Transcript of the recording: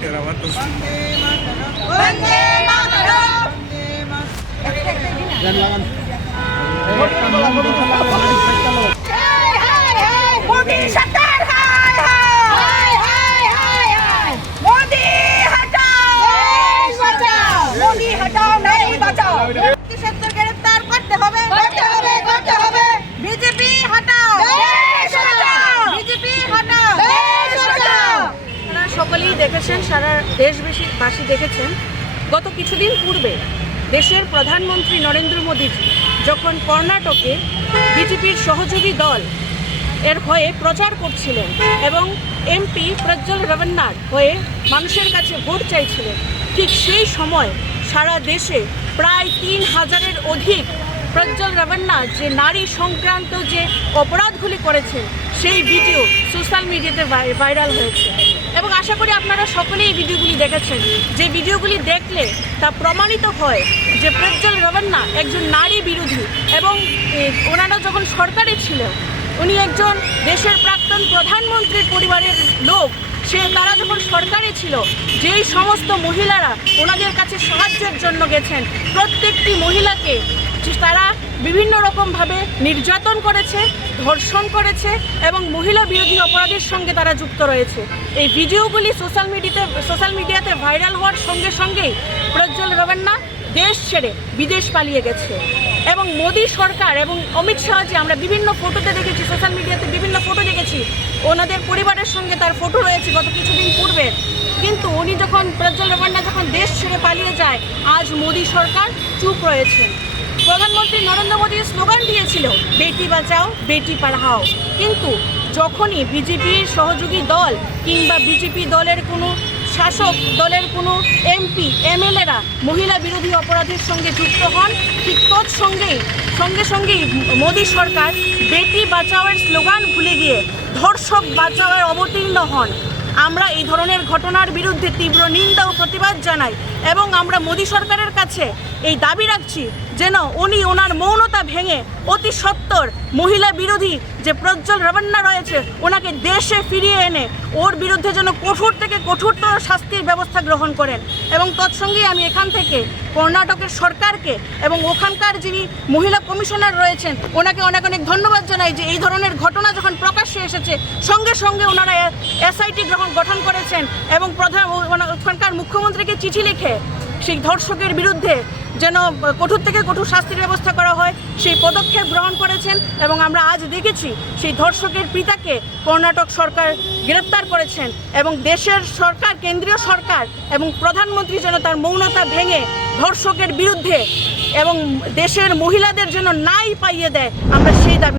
तेरा बात तो वंदे मातरम। मोदी सरकार हाय हाय हाय हाय हाय। मोदी हटाओ देश बचाओ। मोदी हटाओ नहीं बचाओ। सत्तर गिरफ्तार करते হবে করতে হবে করতে হবে। বিজেপি হটাও দেশ বাঁচাও। বিজেপি হটাও দেশ বাঁচাও। আপনারা সকলেই দেখেছেন, সারা দেশবাসী দেখেছেন, গত কিছুদিন পূর্বে দেশের প্রধানমন্ত্রী নরেন্দ্র মোদীজি যখন কর্ণাটকে বিজেপির সহযোগী দল এর হয়ে প্রচার করছিলেন এবং এমপি প্রজ্জ্বল রেভান্নার হয়ে মানুষের কাছে ভোট চাইছিলেন, ঠিক সেই সময় সারা দেশে প্রায় ৩,০০০-এর অধিক প্রজ্জ্বল রেভান্না যে নারী সংক্রান্ত যে অপরাধগুলি করেছেন সেই ভিডিও সোশ্যাল মিডিয়াতে ভাইরাল হয়েছে। এবং আশা করি আপনারা সকলেই এই ভিডিওগুলি দেখেছেন। যে ভিডিওগুলি দেখলে তা প্রমাণিত হয় যে প্রজ্জ্বল রেভান্না একজন নারী বিরোধী এবং ওনারা যখন সরকারে ছিল, উনি একজন দেশের প্রাক্তন প্রধানমন্ত্রীর পরিবারের লোক। তারা যখন সরকারে ছিল, যেই সমস্ত মহিলারা ওনাদের কাছে সাহায্যের জন্য গেছেন, প্রত্যেকটি মহিলাকে তারা বিভিন্ন রকমভাবে নির্যাতন করেছে, ধর্ষণ করেছে এবং মহিলা বিরোধী অপরাধের সঙ্গে তারা যুক্ত রয়েছে। এই ভিডিওগুলি সোশ্যাল মিডিয়াতে ভাইরাল হওয়ার সঙ্গে সঙ্গেই প্রজ্জ্বল রেভান্না দেশ ছেড়ে বিদেশ পালিয়ে গেছে। এবং মোদী সরকার এবং অমিত শাহজি, আমরা বিভিন্ন ফটোতে দেখেছি, সোশ্যাল মিডিয়াতে বিভিন্ন ফটো দেখেছি, ওনাদের পরিবারের সঙ্গে তার ফটো রয়েছে গত কিছুদিন পূর্বে। কিন্তু উনি যখন প্রজ্জ্বল রেভান্না যখন দেশ ছেড়ে পালিয়ে যায়, আজ মোদী সরকার চুপ রয়েছেন। প্রধানমন্ত্রী নরেন্দ্র মোদী স্লোগান দিয়েছিল বেটি বাঁচাও বেটি পড়াও, কিন্তু যখনই বিজেপির সহযোগী দল কিংবা বিজেপি দলের কোনো শাসক দলের কোনো এমপি এমএলএরা মহিলা বিরোধী অপরাধের সঙ্গে যুক্ত হন, ঠিক সঙ্গে সঙ্গেই মোদী সরকার বেটি বাঁচাওয়ের স্লোগান ভুলে গিয়ে ধর্ষক বাঁচাওয়ের অবতীর্ণ হন। আমরা এই ধরনের ঘটনার বিরুদ্ধে তীব্র নিন্দা ও প্রতিবাদ জানাই এবং আমরা মোদী সরকারের কাছে এই দাবি রাখছি যেন উনি ওনার মৌনতা ভেঙে অতি সত্বর মহিলা বিরোধী যে প্রজ্জ্বল রেভান্না রয়েছে ওনাকে দেশে ফিরিয়ে এনে ওর বিরুদ্ধে যেন কঠোর থেকে কঠোরতর শাস্তির ব্যবস্থা গ্রহণ করেন। এবং তৎসঙ্গে আমি এখান থেকে কর্ণাটকের সরকারকে এবং ওখানকার যিনি মহিলা কমিশনার রয়েছেন ওনাকে অনেক অনেক ধন্যবাদ জানাই যে এই ধরনের ঘটনা যখন প্রকাশ্যে এসেছে সঙ্গে সঙ্গে ওনারা এসআইটি গঠন করেছেন এবং ওখানকার মুখ্যমন্ত্রীকে চিঠি লিখে সেই ধর্ষকের বিরুদ্ধে যেন কঠোর থেকে কঠোর শাস্তির ব্যবস্থা করা হয় সেই পদক্ষেপ গ্রহণ করেছেন। এবং আমরা আজ দেখেছি সেই ধর্ষকের পিতাকে কর্ণাটক সরকার গ্রেপ্তার করেছেন এবং দেশের সরকার, কেন্দ্রীয় সরকার এবং প্রধানমন্ত্রী যেন তার মৌনতা ভেঙে ধর্ষকের বিরুদ্ধে এবং দেশের মহিলাদের জন্য ন্যায় পাইয়ে দেয়, আমরা সেই দাবি